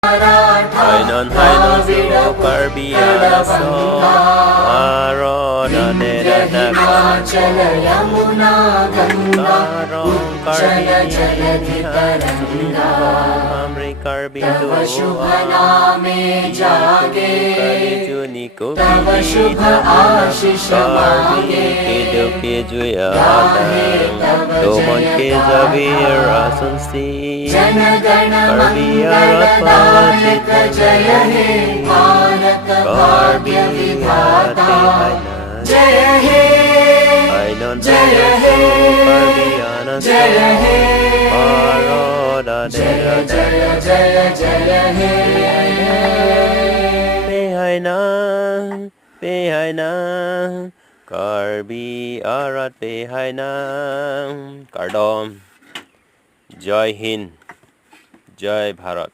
Hainan hainan so karbi anaso Maroda nera Chal Yamuna Ganga Tarong karbi Jaladi Taranga Amri karbi Tava do Shubha Name Jage Juni ko Tava Shubha Ashish Karbi Mage ke do ke juya Gahe Tava Domon Jaya ke zabir asansi Jana Gana Karbi Mangala arat Dayak Jaya He Bharat Bhagya Vidhata Jaya He Hainan Jaya He karbi anaso Jaya He Maroda Jaya nera Jaya Jaya Jaya He Behainan Karbi arat behainan Kardom Jai Hind Jai Bharat